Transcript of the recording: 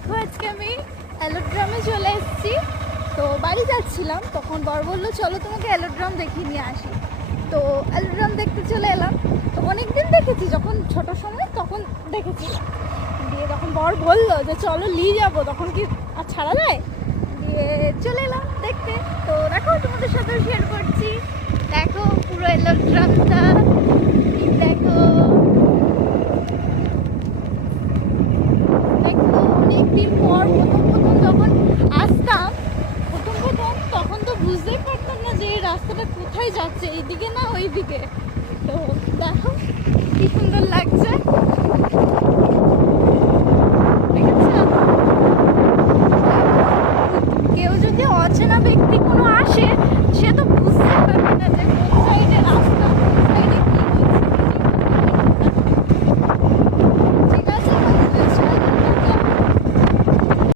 দেখো আজকে আমি অ্যালোড্রামে চলে এসেছি। তো বাড়ি যাচ্ছিলাম, তখন বর বললো চলো তোমাকে অ্যালোড্রাম দেখিয়ে নিয়ে আসি। তো অ্যালোড্রাম দেখতে চলে এলাম। তো অনেকদিন দেখেছি, যখন ছোট সময় তখন দেখেছিলাম। দিয়ে তখন বর বললো যে চলো নিয়ে যাবো, তখন কি আর ছাড়া যায়। দিয়ে চলে এলাম দেখতে। তো দেখো তোমাদের সাথেও শেয়ার করছি। দেখো পুরো অ্যালোড্রামটা, দেখো